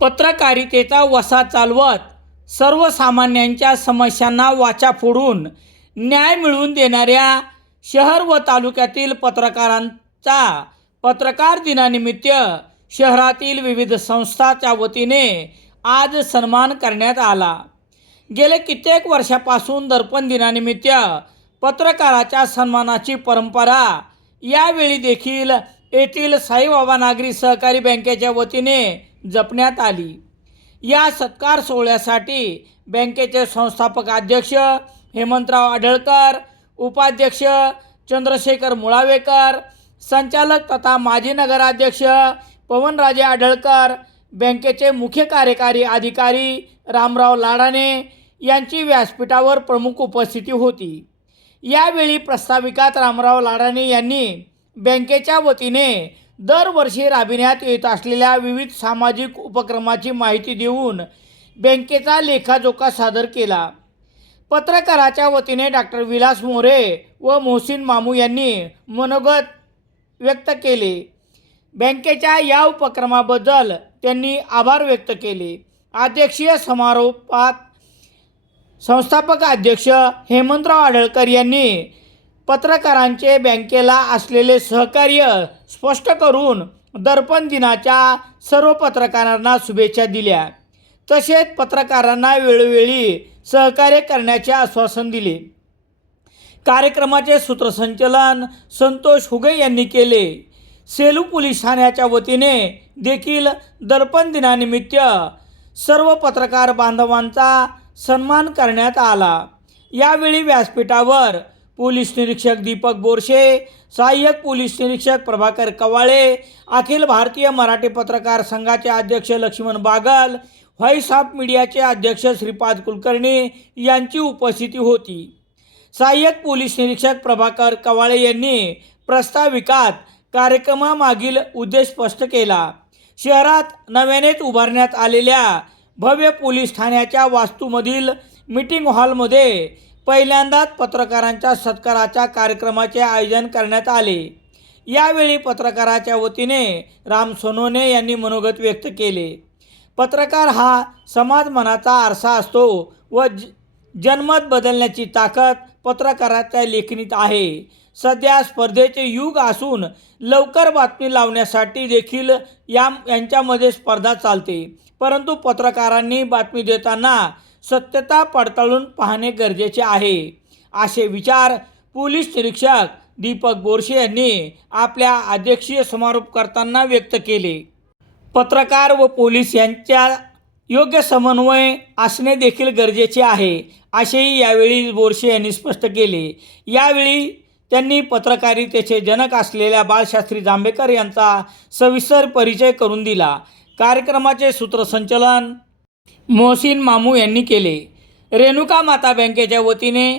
पत्रकारितेचा वसा चालवत सर्वसामान्यांच्या समस्यांना वाचा फोडून न्याय मिळवून देणाऱ्या शहर व तालुक्यातील पत्रकारांचा पत्रकार दिनानिमित्त शहरातील विविध संस्थाच्या वतीने आज सन्मान करण्यात आला. गेले कित्येक वर्षापासून दर्पण दिनानिमित्त पत्रकाराच्या सन्मानाची परंपरा यावेळी देखील येथील साईबाबा नागरी सहकारी बँकेच्या वतीने जपण्यात आली. या सत्कार सोहळ्यासाठी बँकेचे संस्थापक अध्यक्ष हेमंतराव आढळकर उपाध्यक्ष चंद्रशेखर मुळावेकर संचालक तथा माजी नगराध्यक्ष पवनराजे आढळकर बँकेचे मुख्य कार्यकारी अधिकारी रामराव लाडाने यांची व्यासपीठावर प्रमुख उपस्थिती होती. यावेळी प्रस्ताविकात रामराव लाडाने यांनी बँकेच्या वतीने दरवर्षी राबविण्यात येत असलेल्या विविध सामाजिक उपक्रमाची माहिती देऊन बँकेचा लेखाजोखा सादर केला. पत्रकाराच्या वतीने डॉक्टर विलास मोरे व मोहसिन मामू यांनी मनोगत व्यक्त केले. बँकेच्या या उपक्रमाबद्दल त्यांनी आभार व्यक्त केले. अध्यक्षीय समारोपात संस्थापक अध्यक्ष हेमंतराव आढळकर यांनी पत्रकारांचे बँकेला असलेले सहकार्य स्पष्ट करून दर्पण दिनाच्या सर्व पत्रकारांना शुभेच्छा दिल्या. तसेच पत्रकारांना वेळोवेळी सहकार्य करण्याचे आश्वासन दिले. कार्यक्रमाचे सूत्रसंचलन संतोष हुगे यांनी केले. सेलू पोलीस ठाण्याच्या वतीने देखील दर्पण दिनानिमित्त सर्व पत्रकार बांधवांचा सन्मान करण्यात आला. यावेळी व्यासपीठावर पोलीस निरीक्षक दीपक बोरशे सहाय्यक पोलीस निरीक्षक प्रभाकर कवाळे अखिल भारतीय मराठी पत्रकार संघाचे अध्यक्ष लक्ष्मण बागल व्हॉइस ऑफ मीडियाचे अध्यक्ष श्रीपाद कुलकर्णी यांची उपस्थिती होती. सहाय्यक पोलीस निरीक्षक प्रभाकर कवाळे यांनी प्रस्ताविकात कार्यक्रमामागील उद्देश स्पष्ट केला. शहरात नव्यानेच उभारण्यात आलेल्या भव्य पोलीस ठाण्याच्या वास्तूमधील मीटिंग हॉलमध्ये पहिल्यांदाच पत्रकारांच्या सत्काराच्या कार्यक्रमाचे आयोजन करण्यात आले. यावेळी पत्रकाराच्या वतीने राम सोनोने यांनी मनोगत व्यक्त केले. पत्रकार हा समाज मनाचा आरसा असतो व ज जनमत बदलण्याची ताकद पत्रकाराच्या लेखणीत आहे. सध्या स्पर्धेचे युग असून लवकर बातमी लावण्यासाठी देखील या यांच्यामध्ये स्पर्धा चालते. परंतु पत्रकारांनी बातमी देताना सत्यता पडताळून पाहणे गरजेचे आहे. असे विचार पोलीस निरीक्षक दीपक बोरशे यांनी आपल्या अध्यक्षीय समारोप करताना व्यक्त केले. पत्रकार व पोलीस यांच्या योग्य समन्वय असणे देखील गरजेचे आहे असेही यावेळी बोरशे यांनी स्पष्ट केले. यावेळी त्यांनी पत्रकारितेचे जनक असलेल्या बाळशास्त्री जांभेकर यांचा सविस्तर परिचय करून दिला. कार्यक्रमाचे सूत्रसंचलन मोहसिन मामू यांनी केले. रेणुका माता बँकेच्या वतीने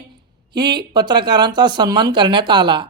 ही पत्रकारांचा सन्मान करण्यात आला.